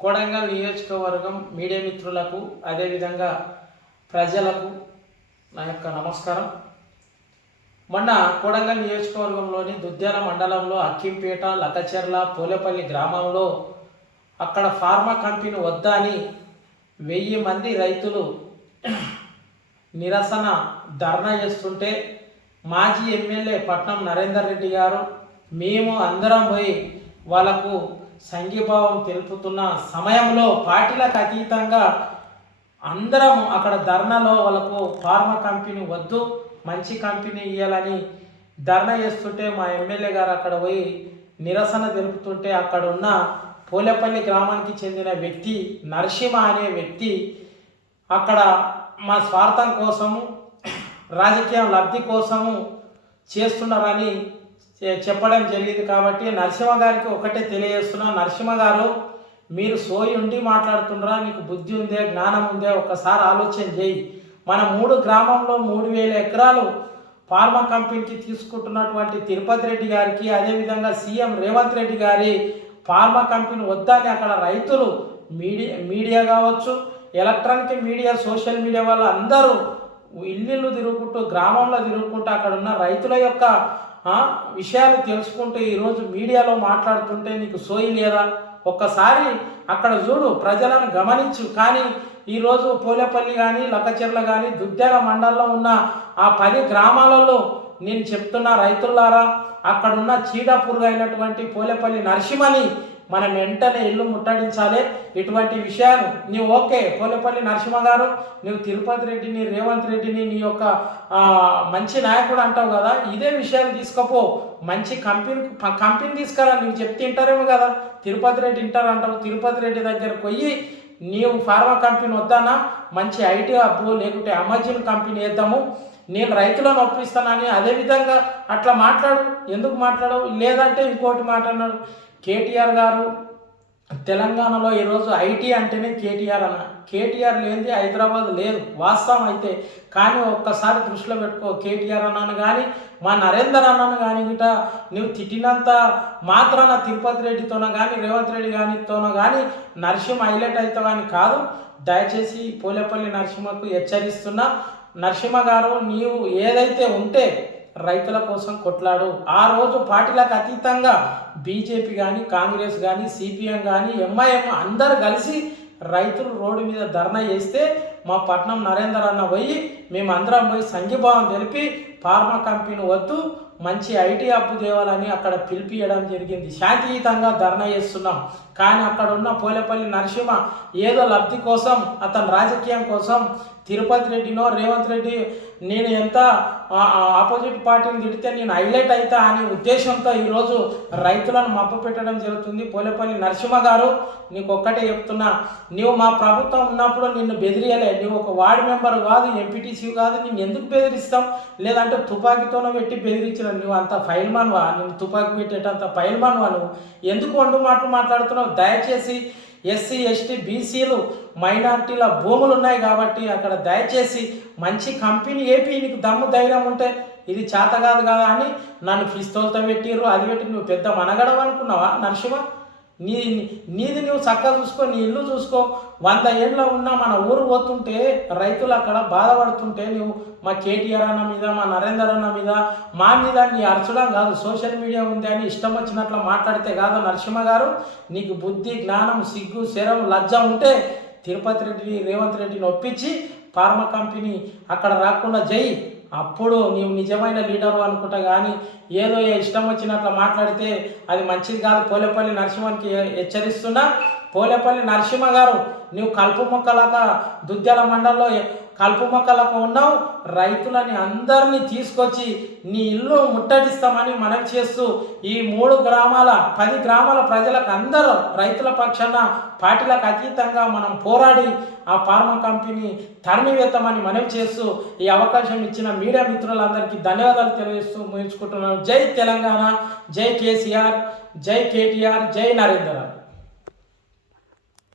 కొడంగల్ నియోజకవర్గం మీడియా మిత్రులకు అదేవిధంగా ప్రజలకు నా యొక్క నమస్కారం. మొన్న కొడంగల్ నియోజకవర్గంలోని దుద్యాల మండలంలో అక్కింపేట, లక్కచెర్ల, పోలేపల్లి గ్రామంలో అక్కడ ఫార్మా కంపెనీ వద్దని 1000 మంది రైతులు నిరసన ధర్నా చేస్తుంటే మాజీ ఎమ్మెల్యే పట్నం నరేందర్ రెడ్డి గారు మేము అందరం పోయి వాళ్ళకు సంఘీభావం తెలుపుతున్న సమయంలో పార్టీలకు అతీతంగా అందరం అక్కడ ధర్నాలో వాళ్ళకు ఫార్మా కంపెనీ వద్దు, మంచి కంపెనీ ఇవ్వాలని ధర్నా చేస్తుంటే మా ఎమ్మెల్యే గారు అక్కడ పోయి నిరసన తెలుపుతుంటే అక్కడ ఉన్న పోలేపల్లి గ్రామానికి చెందిన వ్యక్తి నరసింహ అనే వ్యక్తి అక్కడ మా స్వార్థం కోసము రాజకీయ లబ్ధి కోసము చేస్తున్నారని చెప్పడం జరిగింది. కాబట్టి నరసింహ గారికి ఒకటే తెలియజేస్తున్నా, నరసింహ గారు మీరు సోయి ఉండి మాట్లాడుతున్నారా, నీకు బుద్ధి ఉందే, జ్ఞానం ఉందే, ఒకసారి ఆలోచన చేయి. మన 3 గ్రామంలో 3000 ఎకరాలు ఫార్మా కంపెనీకి తీసుకుంటున్నటువంటి తిరుపతి రెడ్డి గారికి, అదేవిధంగా సీఎం రేవంత్ రెడ్డి గారి ఫార్మా కంపెనీ వద్దని అక్కడ రైతులు మీడియా కావచ్చు, ఎలక్ట్రానిక్ మీడియా, సోషల్ మీడియా వాళ్ళు అందరూ ఇల్లు తిరుగుకుంటూ గ్రామంలో తిరుగుకుంటూ అక్కడ ఉన్న రైతుల యొక్క విషయాలు తెలుసుకుంటూ ఈరోజు మీడియాలో మాట్లాడుతుంటే నీకు సోయి లేదా? ఒక్కసారి అక్కడ చూడు, ప్రజలను గమనించు. కానీ ఈరోజు పోలేపల్లి కానీ, లక్కచెర్ల కానీ, దుద్యాల మండలంలో ఉన్న ఆ 10 గ్రామాలలో నేను చెప్తున్న రైతులారా, అక్కడున్న చీడపురుగు అయినటువంటి పోలేపల్లి నరసింహని మనం వెంటనే ఇల్లు ముట్టడించాలి. ఇటువంటి విషయాలు నీవు ఓకే పోలేపల్లి నరసింహ గారు, నువ్వు తిరుపతి రెడ్డిని, రేవంత్ రెడ్డిని నీ యొక్క మంచి నాయకుడు అంటావు కదా, ఇదే విషయాలు తీసుకపో, మంచి కంపెనీ తీసుకురా. నువ్వు చెప్తే వింటారేమో కదా, తిరుపతి రెడ్డి వింటారంటావు. తిరుపతి రెడ్డి దగ్గరకు పోయి నీవు ఫార్మా కంపెనీ వద్దానా, మంచి ఐటీ హబ్ లేకుంటే అమెజాన్ కంపెనీ వేద్దాము, నేను రైతులను ఒప్పిస్తానని అదేవిధంగా అట్లా మాట్లాడు. ఎందుకు మాట్లాడవు? లేదంటే ఇంకోటి మాట్లాడినాడు. కేటీఆర్ గారు తెలంగాణలో ఈరోజు ఐటీ అంటేనే కేటీఆర్ అన్న. కేటీఆర్ లేనిది హైదరాబాద్ లేదు, వాస్తవం అయితే. కానీ ఒక్కసారి దృష్టిలో పెట్టుకో, కేటీఆర్ అన్నాను కానీ మా నరేందర్ అన్నాను కానీ గిట నువ్వు తిట్టినంత మాత్రాన తిరుపతి రెడ్డితోనో కానీ రేవంత్ రెడ్డి గానితోనో కానీ నరసింహ హైలైట్ అవుతావని కాదు. దయచేసి పోలేపల్లి నరసింహకు హెచ్చరిస్తున్నా, నరసింహ గారు నీవు ఏదైతే ఉంటే రైతుల కోసం కొట్లాడు. ఆ రోజు పార్టీలకు అతీతంగా బీజేపీ కానీ, కాంగ్రెస్ కానీ, సిపిఎం కానీ, ఎంఐఎం అందరు కలిసి రైతులు రోడ్డు మీద ధర్నా చేస్తే మా పట్నం నరేందర్ అన్న పోయి మేమందరం పోయి సంఘీభావం తెలిపి ఫార్మా కంపెనీ వద్దు, మంచి ఐటీ హబ్ తేవాలని అక్కడ పిలిపియడం జరిగింది. శాంతియుతంగా ధర్నా చేస్తున్నాం. కానీ అక్కడ ఉన్న పోలేపల్లి నరసింహ ఏదో లబ్ధి కోసం, అతని రాజకీయం కోసం తిరుపతి రెడ్డినో రేవంత్ రెడ్డి నేను ఎంత ఆపోజిట్ పార్టీని తిడితే నేను హైలైట్ అవుతా అనే ఉద్దేశంతో ఈరోజు రైతులను మబ్బు పెట్టడం జరుగుతుంది. పోలేపల్లి నరసింహ గారు నీకు ఒక్కటే చెప్తున్నా, నువ్వు మా ప్రభుత్వం ఉన్నప్పుడు నిన్ను బెదిరియలే. నువ్వు ఒక వార్డు మెంబర్ కాదు, ఎంపీటీసీ కాదు, నిన్ను ఎందుకు బెదిరిస్తాం? లేదంటే తుపాకీతోనో పెట్టి బెదిరించిన నువ్వు అంత ఫైల్మాన్వా? నువ్వు తుపాకీ పెట్టేటంత ఫైల్మాన్వా? నువ్వు ఎందుకు వండు మాటలు మాట్లాడుతున్నావు? దయచేసి ఎస్సీ, ఎస్టీ, బీసీలు, మైనార్టీల భూములు ఉన్నాయి కాబట్టి అక్కడ దయచేసి మంచి కంపెనీ ఏపీ నీకు దమ్ము ధైర్యం ఉంటే, ఇది చేత కాదు కదా అని నన్ను పిస్తోల్తో పెట్టిర్రు, అది పెట్టి నువ్వు పెద్ద మనగడం అనుకున్నావా నరసింహ? నీది నువ్వు చక్కగా చూసుకో, నీ ఇల్లు చూసుకో. 100 ఏళ్ళ ఉన్న మన ఊరు పోతుంటే రైతులు అక్కడ బాధపడుతుంటే నువ్వు మా కేటీఆర్ అన్న మీద, మా నరేందర్ అన్న మీద, మా మీద నీ అరచడం కాదు. సోషల్ మీడియా ఉంది అని ఇష్టం వచ్చినట్లు మాట్లాడితే కాదు నరసింహ గారు. నీకు బుద్ధి, జ్ఞానం, సిగ్గు, శరం, లజ్జ ఉంటే తిరుపతి రెడ్డిని, రేవంత్ రెడ్డిని ఒప్పించి ఫార్మా కంపెనీ అక్కడ రాకుండా చేయి. అప్పుడు నీవు నిజమైన లీడరు అనుకుంటా. కానీ ఏదో ఇష్టం వచ్చినట్లు మాట్లాడితే అది మంచిది కాదు. పోలేపల్లి నరసింహకి హెచ్చరిస్తున్నా. పోలేపల్లి నరసింహ గారు నువ్వు కలుపు మొక్కలాగా దుద్యాల మండలంలో కలుపు మొక్కలకు ఉన్నావు. రైతులని అందరినీ తీసుకొచ్చి నీ ఇల్లు ముట్టడిస్తామని మనం చేస్తూ ఈ 3 గ్రామాల 10 గ్రామాల ప్రజలకు అందరూ రైతుల పక్షాన పార్టీలకు అతీతంగా మనం పోరాడి ఆ ఫార్మా కంపెనీ తరిమివేస్తామని మనం చేస్తూ ఈ అవకాశం ఇచ్చిన మీడియా మిత్రులందరికీ ధన్యవాదాలు తెలియజేస్తూ ముగించుకుంటున్నాను. జై తెలంగాణ, జై కేసీఆర్, జై కేటీఆర్, జై నరేంద్ర.